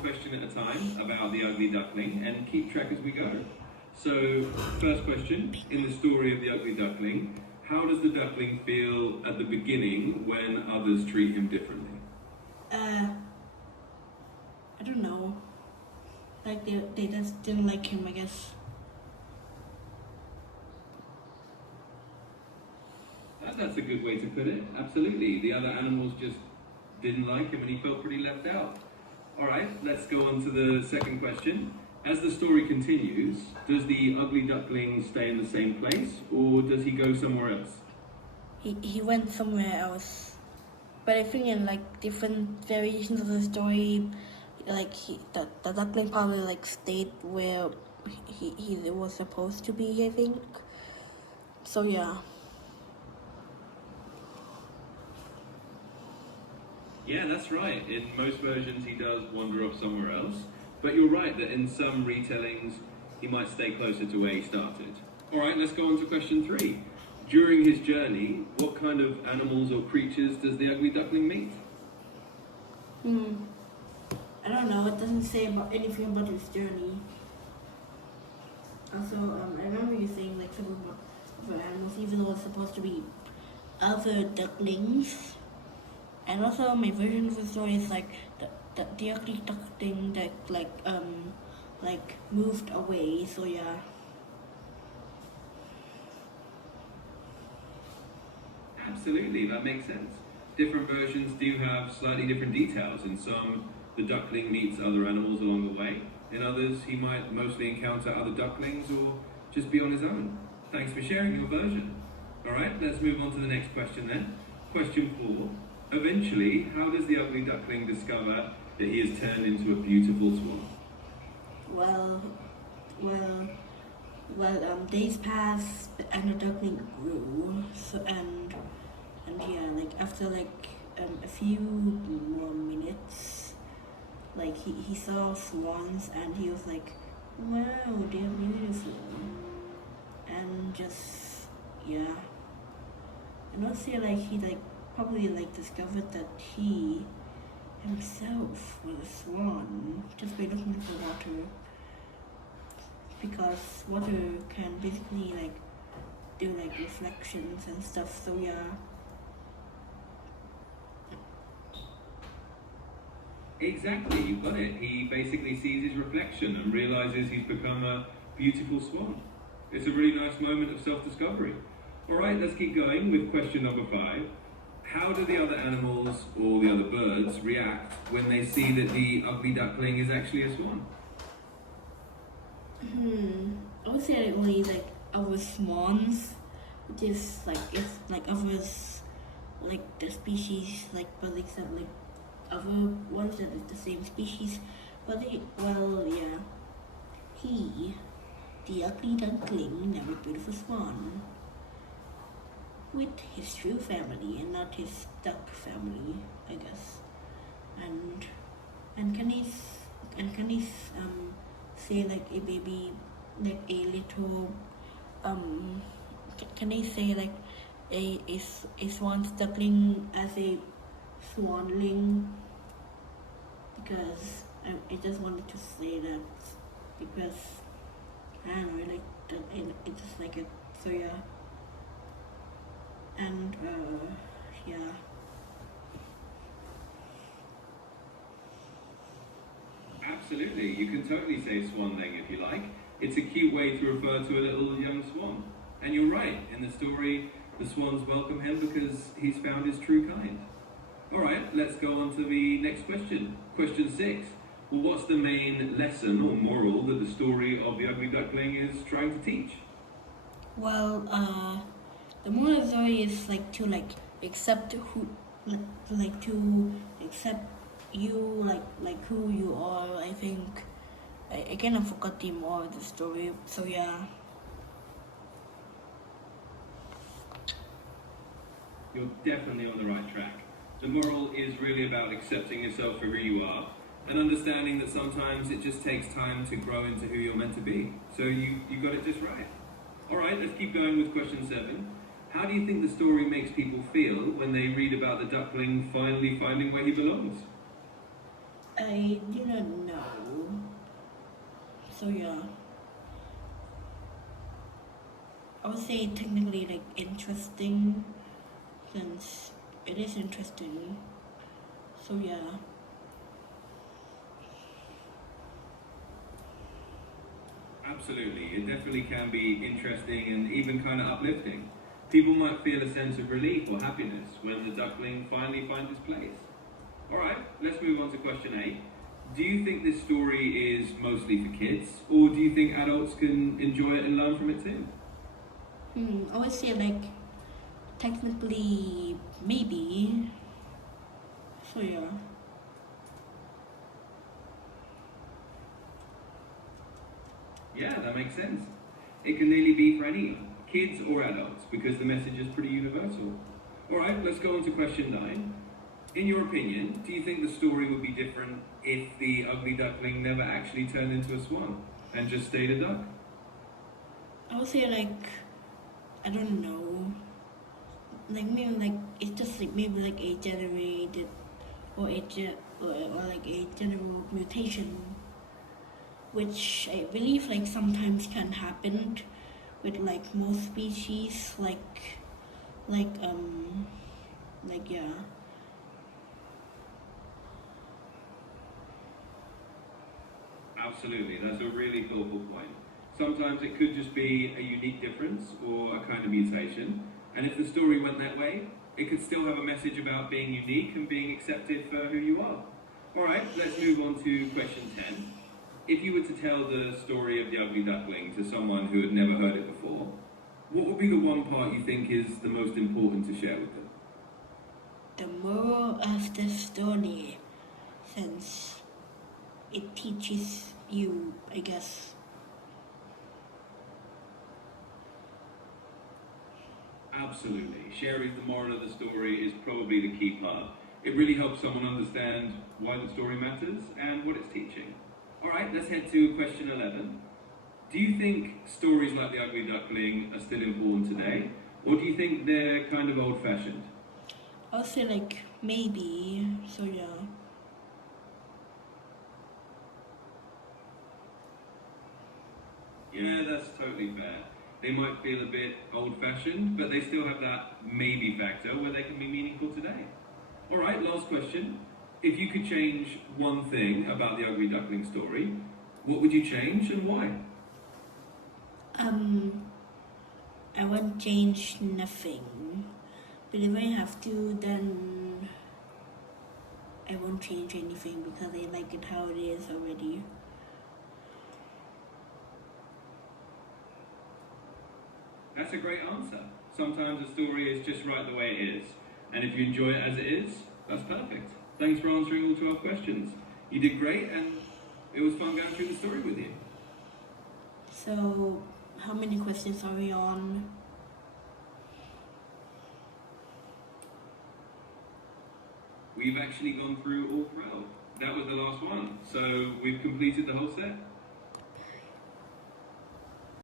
question at a time about the ugly duckling and keep track as we go. So, first question, in the story of the ugly duckling, how does the duckling feel at the beginning when others treat him differently? I don't know. Like they just didn't like him, I guess. That's a good way to put it. Absolutely. The other animals just didn't like him and he felt pretty left out. All right, let's go on to the second question. As the story continues, does the ugly duckling stay in the same place or does he go somewhere else? He went somewhere else. But I think in like different variations of the story, like the duckling probably like stayed where he was supposed to be, I think. So yeah. Yeah, that's right. In most versions, he does wander off somewhere else. But you're right that in some retellings, he might stay closer to where he started. All right, let's go on to question 3. During his journey, what kind of animals or creatures does the ugly duckling meet? I don't know. It doesn't say anything about his journey. Also, I remember you saying like something about other animals, even though it's supposed to be other ducklings. And also, my version of the story is like the ugly duckling that like moved away. So yeah. Absolutely, that makes sense. Different versions do have slightly different details. In some, the duckling meets other animals along the way. In others, he might mostly encounter other ducklings or just be on his own. Thanks for sharing your version. All right, let's move on to the next question then. Question 4. Eventually, how does the ugly duckling discover that he has turned into a beautiful swan? Well, days passed and the duckling grew. So and yeah, like after like a few more minutes, like he saw swans and he was like, wow, they're beautiful. And just yeah. And also like he like probably like discovered that he himself was a swan just by looking at the water, because water can basically like do like reflections and stuff. So yeah. Exactly, you got it. He basically sees his reflection and realizes he's become a beautiful swan. It's a really nice moment of self-discovery. All right, let's keep going with question number 5. How do the other animals or the other birds react when they see that the ugly duckling is actually a swan? I would say like only like other swans, which is like if like others like the species like but except like other ones that is the same species. But he, the ugly duckling, never beautiful swan, with his true family and not his duck family, I guess. And can he say like a baby, like a little can he say like a swan's duckling as a swanling? Because I just wanted to say that because I don't know, like that it's just like a so yeah. And yeah. Absolutely, you can totally say swanling if you like. It's a cute way to refer to a little young swan. And you're right, in the story, the swans welcome him because he's found his true kind. All right, let's go on to the next question. Question 6. Well, what's the main lesson or moral that the story of the ugly duckling is trying to teach? Well, the moral of the story is like to like accept who, like to accept you like who you are. I think I kind of forgot the moral of the story. So yeah. You're definitely on the right track. The moral is really about accepting yourself for who you are and understanding that sometimes it just takes time to grow into who you're meant to be. So you got it just right. All right, let's keep going with question 7. How do you think the story makes people feel when they read about the duckling finally finding where he belongs? I didn't know. So yeah, I would say technically like interesting, since it is interesting. So yeah. Absolutely, it definitely can be interesting and even kind of uplifting. People might feel a sense of relief or happiness when the duckling finally finds its place. Alright, let's move on to question 8. Do you think this story is mostly for kids, or do you think adults can enjoy it and learn from it too? I would say like technically maybe. So yeah. Yeah, that makes sense. It can nearly be for anyone, kids or adults, because the message is pretty universal. Alright, let's go on to question 9. In your opinion, do you think the story would be different if the ugly duckling never actually turned into a swan and just stayed a duck? I would say like I don't know. Like maybe like it's just like maybe like a generated or or like a general mutation, which I believe like sometimes can happen with like most species, like yeah. Absolutely, that's a really thoughtful point. Sometimes it could just be a unique difference or a kind of mutation, and if the story went that way, it could still have a message about being unique and being accepted for who you are. Alright, let's move on to question 10. If you were to tell the story of the ugly duckling to someone who had never heard it before, what would be the one part you think is the most important to share with them? The moral of the story, since it teaches you, I guess. Absolutely. Sharing the moral of the story is probably the key part. It really helps someone understand why the story matters and what it's teaching. Alright, let's head to question 11. Do you think stories like The Ugly Duckling are still important today? Or do you think they're kind of old fashioned? I'll say like maybe. So yeah. Yeah, that's totally fair. They might feel a bit old fashioned, but they still have that maybe factor where they can be meaningful today. Alright, last question. If you could change one thing about the Ugly Duckling story, what would you change and why? I won't change nothing. But if I have to, then I won't change anything because I like it how it is already. That's a great answer. Sometimes a story is just right the way it is. And if you enjoy it as it is, that's perfect. Thanks for answering all 12 questions. You did great, and it was fun going through the story with you. So, how many questions are we on? We've actually gone through all 12. That was the last one. So we've completed the whole set.